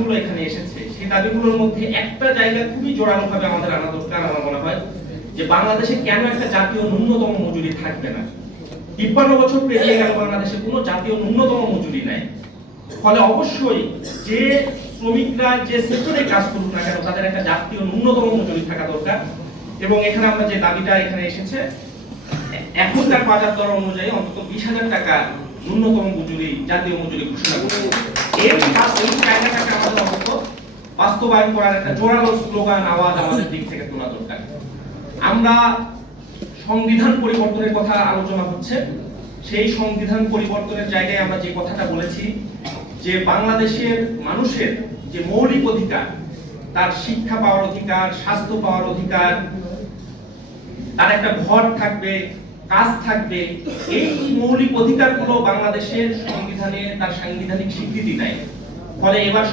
দাবিগুলো এখানে এসেছে সেই দাবিগুলোর মধ্যে একটা জায়গা খুবই জোরালোভাবে আমাদের আনা দরকার আমার মনে হয়, যে বাংলাদেশে কেন একটা জাতীয় ন্যূনতম মজুরি থাকবে না। ৫৩ বছর পেরিয়ে গেল, বাংলাদেশে কোনো জাতীয় ন্যূনতম মজুরি নাই। ফলে অবশ্যই যে শ্রমিকরা যে সেক্টরে কাজ করুক না কেন তাদের একটা জাতীয় ন্যূনতম মজুরি থাকা দরকার। এবং এখানে আমরা যে দাবিটা এখানে এসেছে, এখনকার বাজার দর অনুযায়ী অন্তত ২০,০০০ টাকা ন্যূনতম মজুরি, জাতীয় মজুরি ঘোষণা করতে হবে। এই জায়গাটাকে আমাদের অন্তত বাস্তবায়ন করার একটা জোরালো স্লোগান, আওয়াজ আমাদের দিক থেকে তোলা দরকার। আমরা সংবিধান পরিবর্তনের কথা আলোচনা হচ্ছে, সেই সংবিধান পরিবর্তনের জায়গায় আমরা যে কথাটা বলেছি যে বাংলাদেশের মানুষের যে মৌলিক অধিকার, তার শিক্ষা পাওয়ার অধিকার, স্বাস্থ্য পাওয়ার অধিকার, তার একটা ঘর থাকবে, কাজ থাকবে, এই মৌলিক অধিকারগুলো বাংলাদেশের সংবিধানে তার সাংবিধানিক স্বীকৃতি নাই। ফলে এবার